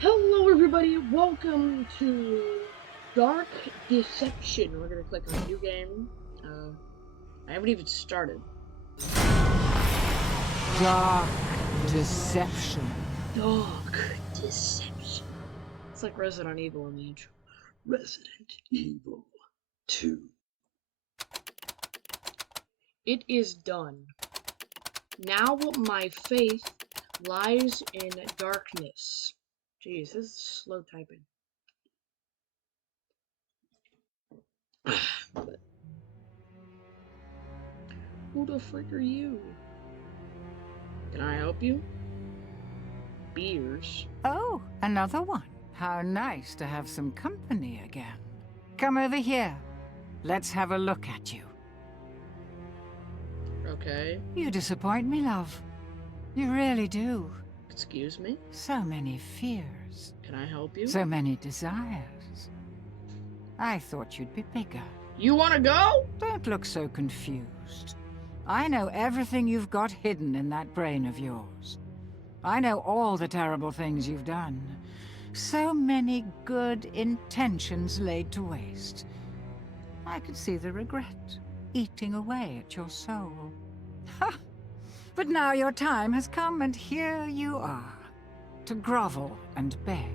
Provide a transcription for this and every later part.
Hello everybody, welcome to Dark Deception. We're gonna click on new game. I haven't even started. Dark Deception. Dark Deception. It's like Resident Evil in the intro. Resident Evil 2. It is done. Now my faith lies in darkness. Jeez, this is slow typing. Who the frick are you? Can I help you? Beers. Oh, another one. How nice to have some company again. Come over here. Let's have a look at you. Okay. You disappoint me, love. You really do. Excuse me? So many fears. Can I help you? So many desires. I thought you'd be bigger. You wanna go? Don't look so confused. I know everything you've got hidden in that brain of yours. I know all the terrible things you've done. So many good intentions laid to waste. I could see the regret eating away at your soul. Ha! But now your time has come, and here you are, to grovel and beg.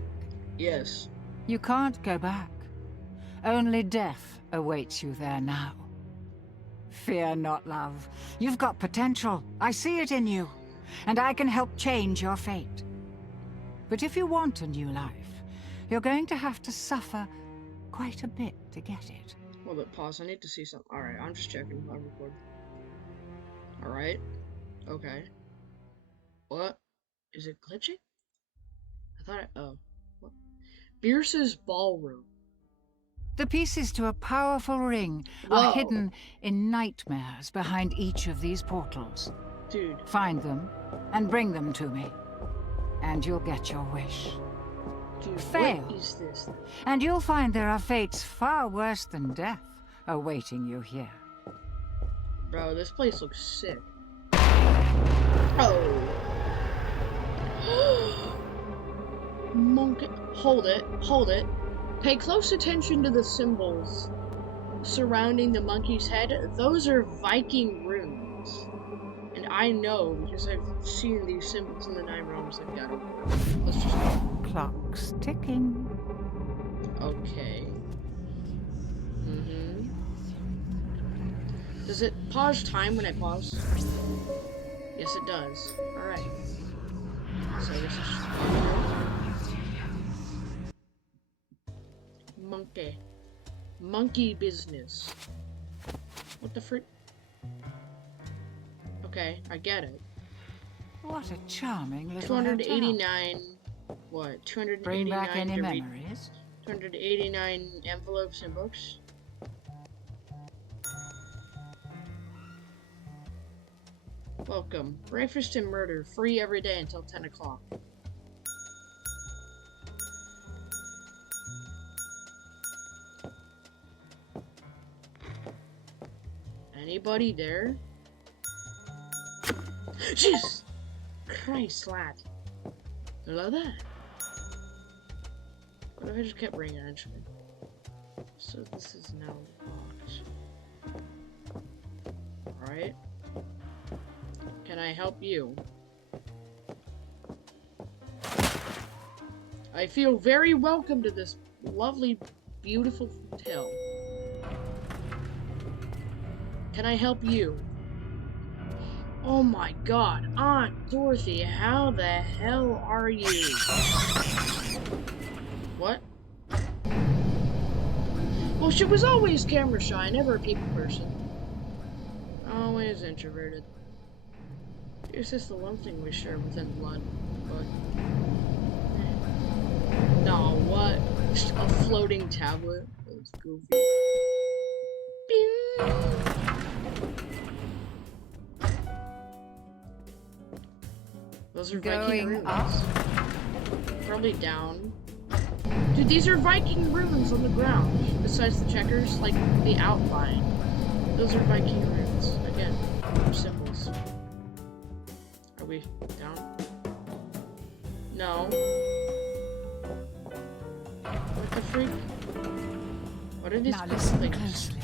Yes. You can't go back. Only death awaits you there now. Fear not, love. You've got potential. I see it in you, and I can help change your fate. But if you want a new life, you're going to have to suffer quite a bit to get it. Hold up, pause. I need to see something. Alright, I'm just checking. I'll record. Alright. Okay. What? Is it glitching? I thought oh. What? Bierce's Ballroom. The pieces to a powerful ring are hidden in nightmares behind each of these portals. Dude. Find them and bring them to me, and you'll get your wish. Dude, Fail. What is this? And you'll find there are fates far worse than death awaiting you here. Bro, this place looks sick. Oh. Monkey. Hold it. Hold it. Pay close attention to the symbols surrounding the monkey's head. Those are Viking runes. And I know because I've seen these symbols in the Nine Realms. I've got them. Let's just go. Clock's ticking. Okay. Does it pause time when I pause? Yes, it does. Alright. So I guess it's just monkey. Monkey business. What the frick? Okay, I get it. What a charming little 289. What? 289. Bring back any memories? 289 envelopes and books. Welcome. Breakfast and murder. Free every day until 10 o'clock. Anybody there? Jeez! Christ, lad. Hello there. What if I just kept ringing actually? So this is now locked. Alright. Can I help you? I feel very welcome to this lovely, beautiful hotel. Can I help you? Oh my god, Aunt Dorothy, how the hell are you? What? Well, she was always camera shy, never a people person. Always introverted. It's just the one thing we share within blood, but... No, what? Just a floating tablet? That's goofy. Bing! Those are Viking runes. Up? Probably down. Dude, these are Viking runes on the ground. Besides the checkers, like the outline. Those are Viking runes. Again, symbols. Are we down? No. What are these Now listen things? closely.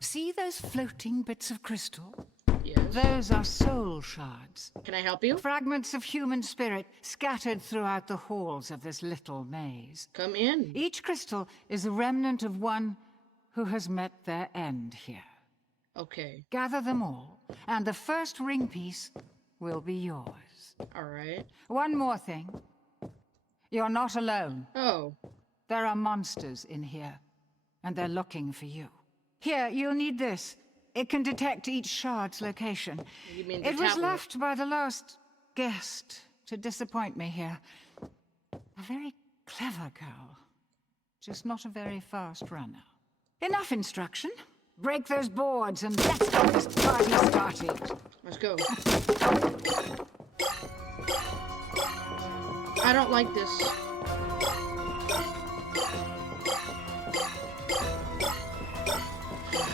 See those floating bits of crystal? Yes. Those are soul shards. Can I help you? Fragments of human spirit scattered throughout the halls of this little maze. Come in. Each crystal is a remnant of one who has met their end here. Okay. Gather them all, and the first ring piece will be yours. All right. One more thing. You're not alone. Oh. There are monsters in here, and they're looking for you. Here, you'll need this. It can detect each shard's location. You mean the It was tablet? left by the last guest to disappoint me here. A very clever girl, just not a very fast runner. Enough instruction. Break those boards and let's get this party started. Let's go. I don't like this.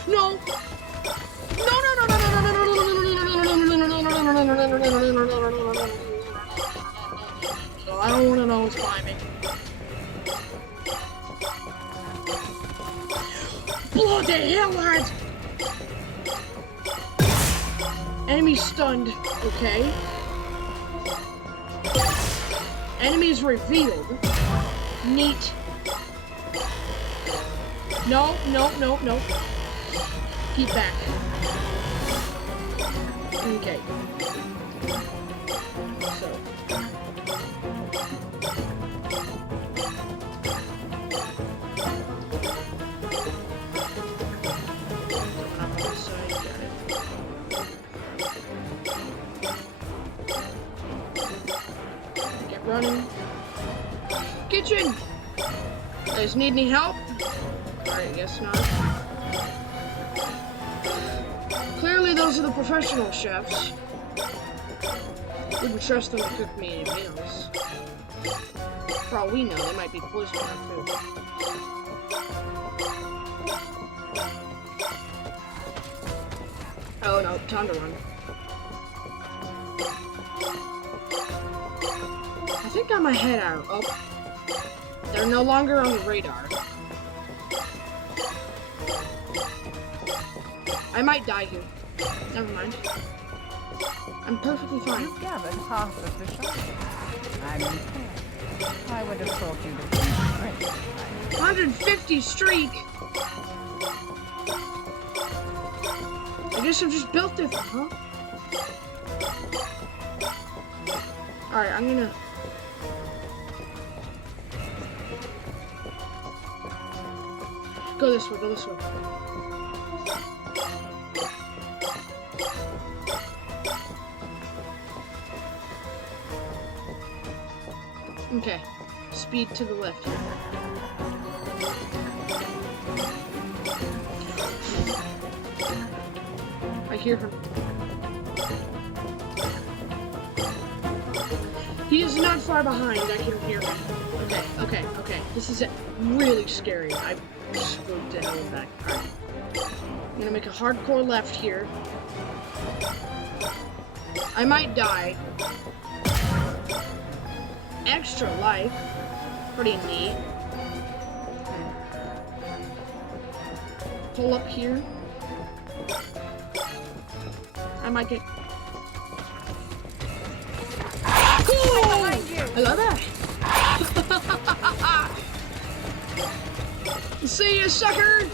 No. I don't want to know what's climbing. Bloody hell, lads! Enemy stunned. Okay. Enemies revealed. Neat. No. Keep back. Okay. So. Get running. Kitchen! You guys need any help? Alright, guess not. Clearly those are the professional chefs. Wouldn't trust them to cook me any meals. For all we know, they might be poisoning our food. Oh no, time to run. I think I'm ahead out. Oh. They're no longer on the radar. I might die here. Never mind. I'm perfectly fine. You've gathered half of the shard. I'm impressed. I would have thought you'd have been great. 150 streak! I guess I've just built it, huh? Alright, I'm gonna... Go this way, go this way. Okay, speed to the left here. I hear him. He is not far behind, I can hear him. Okay. This is really scary. I spooked the hell with that. Alright. I'm gonna make a hardcore left here. I might die. Extra life. Pretty neat. Pull up here. I might get... Cool! Hello there! See ya, sucker!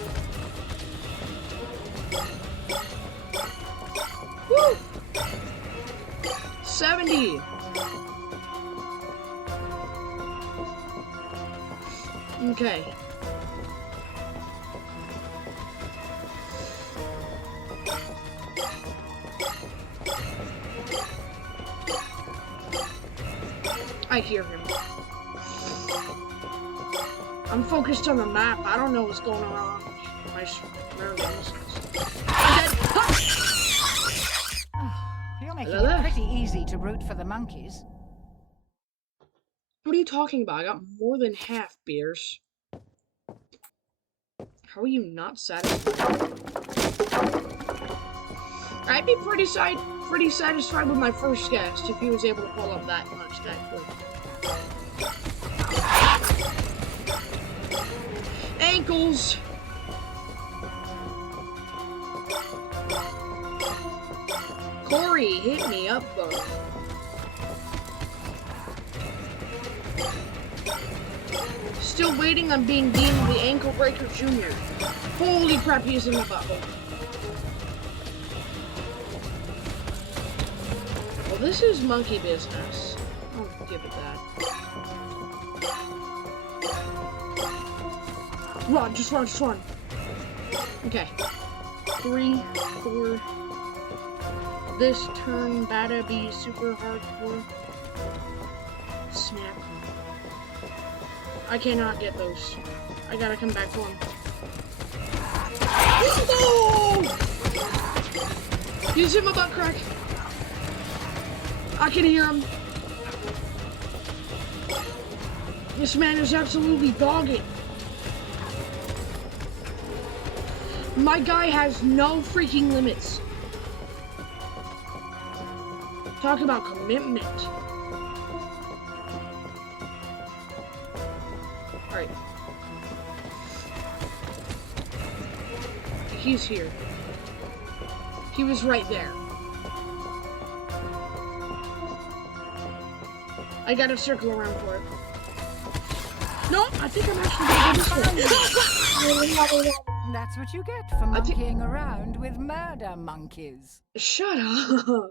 Woo! 70! Okay. I hear him. I'm focused on the map. I don't know what's going on. My surroundings. You're making it pretty easy to root for the monkeys. What are you talking about? I got more than half beers. How are you not satisfied? I'd be pretty satisfied with my first guest if he was able to pull up that much that quick. Ankles! Hurry, hit me up, bro. Still waiting on being deemed the Ankle Breaker Jr. Holy crap, he's in the butthole. Well, this is monkey business. I'll give it that. Run, just run, just run. Okay. 3, 4. This turn better be super hardcore. Snap. I cannot get those. I gotta come back for him. Oh! He's in my butt crack. I can hear him. This man is absolutely dogging. My guy has no freaking limits. Talk about commitment. Alright. He's here. He was right there. I gotta circle around for it. No, I think I'm actually gonna go this way. That's what you get for monkeying around with murder monkeys. Shut up.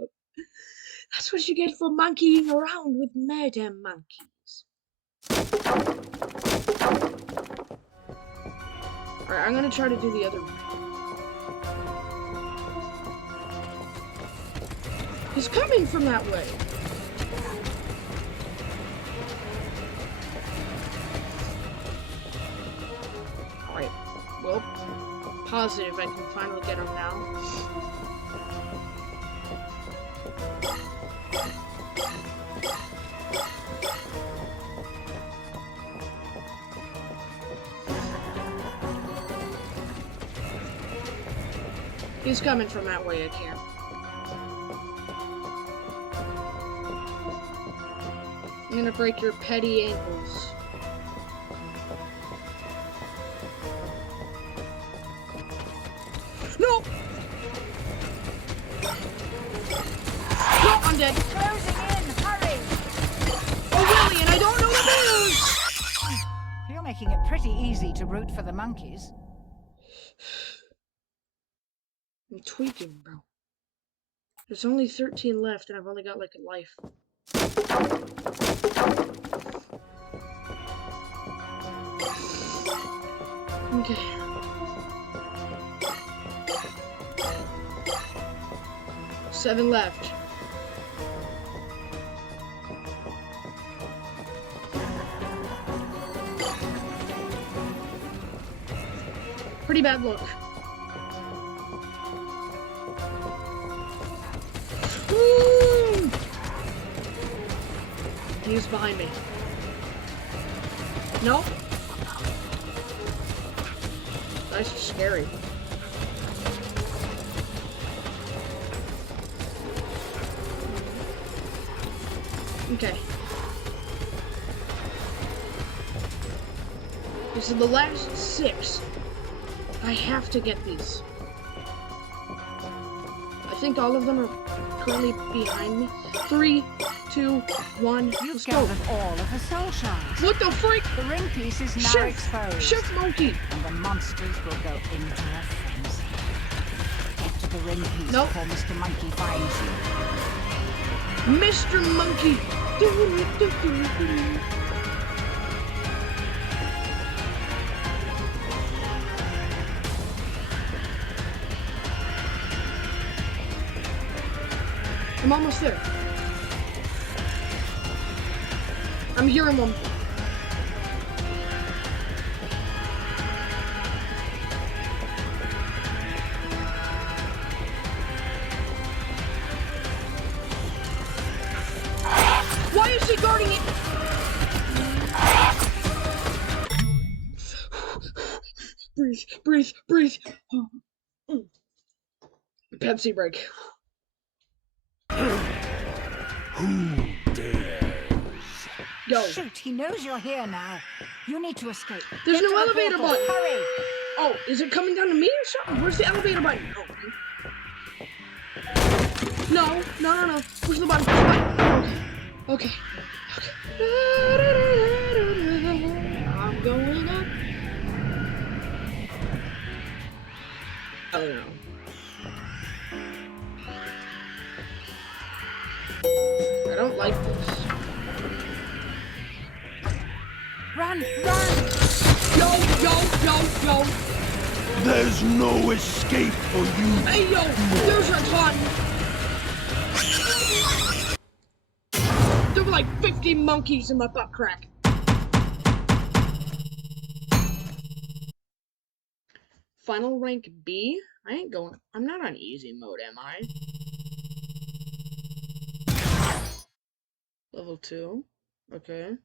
That's what you get for monkeying around with murder monkeys. Alright, I'm gonna try to do the other one. He's coming from that way. Alright, well, positive I can finally get him now. He's coming from that way, I can't. I'm gonna break your petty ankles. No! No, I'm dead. Closing in, hurry! Oh, really? And I don't know what it is! You're making it pretty easy to root for the monkeys. I'm tweaking, bro. There's only 13 left, and I've only got like a life. Okay. Seven left. Pretty bad look. Woo! He's behind me. Nope. That's scary. Okay. This is the last 6. I have to get these. I think all of them are currently behind me. 3, 2, 1. You've Let's go. gathered all of the soul shards. What the freak? The ring piece is now exposed. Chef Monkey! And the monsters will go into a frenzy. Get to the ring piece before Mr. Monkey finds you. Mr. Monkey! I'm almost there. I'm hearing one. Why is he guarding it? Breathe, breathe, breathe. Pepsi break. Who dares? Go. Shoot, he knows you're here now. You need to escape. There's Get no to the elevator portal. button. Hurry! Oh, is it coming down to me or something? Where's the elevator button? Oh. No. Push the button. Okay. I'm going up. Oh no. I don't like this. Run! Yo! There's no escape for you. Hey, yo! There's a ton! There were like 50 monkeys in my butt crack. Final rank B? I'm not on easy mode, am I? Level 2. Okay.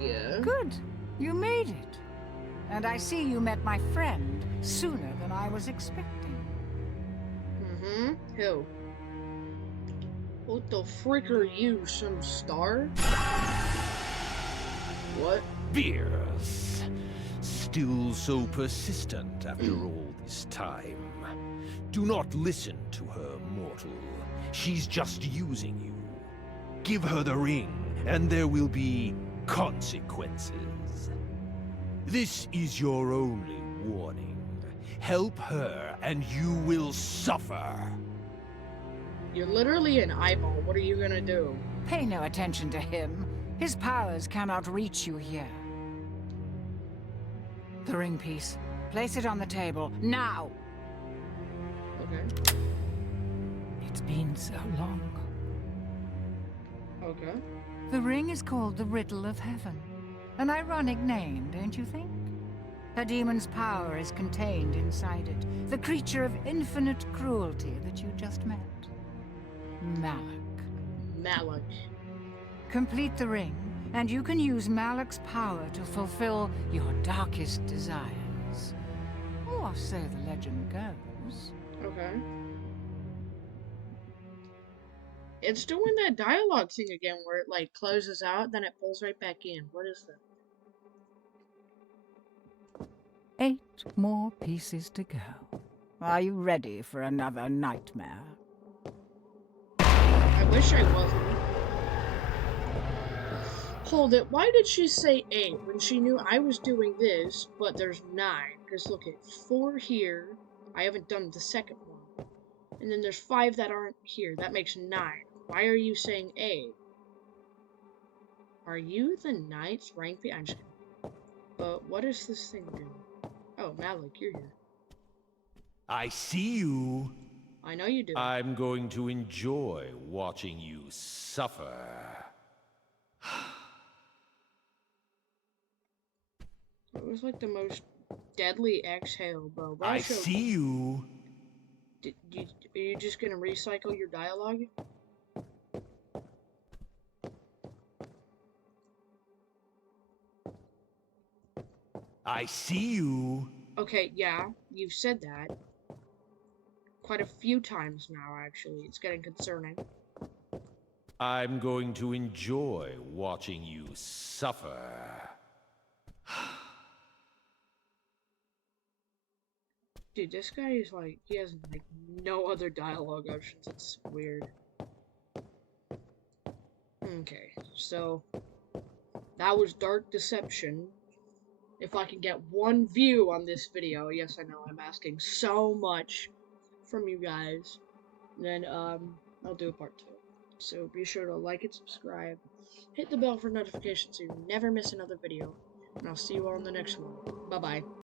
Yeah. Good. You made it. And I see you met my friend sooner than I was expecting. Who? What the frick are you, some star? What? Beers. Still so persistent after all this time. Do not listen to her, mortal. She's just using you. Give her the ring, and there will be consequences. This is your only warning. Help her, and you will suffer. You're literally an eyeball. What are you gonna do? Pay no attention to him. His powers cannot reach you here. The ring piece. Place it on the table, now! Okay. It's been so long. Okay. The ring is called the Riddle of Heaven. An ironic name, don't you think? A demon's power is contained inside it. The creature of infinite cruelty that you just met. Malak. Malak. Complete the ring, and you can use Malak's power to fulfill your darkest desires. Or so the legend goes. Okay. It's doing that dialogue thing again where it like closes out, then it pulls right back in. What is that? 8 more pieces to go. Are you ready for another nightmare? I wish I wasn't. Hold it, why did she say 8 when she knew I was doing this, but there's 9? Because look at 4 here. I haven't done the second one. And then there's 5 that aren't here. That makes 9. Why are you saying 8? Are you the 9th rank? I'm just kidding. But what does this thing do? Oh, Malik, you're here. I see you. I know you do. I'm going to enjoy watching you suffer. It was like the most deadly exhale, bro. I see you. Are you just gonna recycle your dialogue? I see you. Okay, yeah, you've said that. Quite a few times now, actually. It's getting concerning. I'm going to enjoy watching you suffer. Dude, this guy is like, he has like no other dialogue options. It's weird. Okay, so that was Dark Deception. If I can get 1 view on this video, yes, I know I'm asking so much from you guys, then I'll do a part 2. So be sure to like and subscribe, hit the bell for notifications so you never miss another video, and I'll see you all in the next one. Bye bye.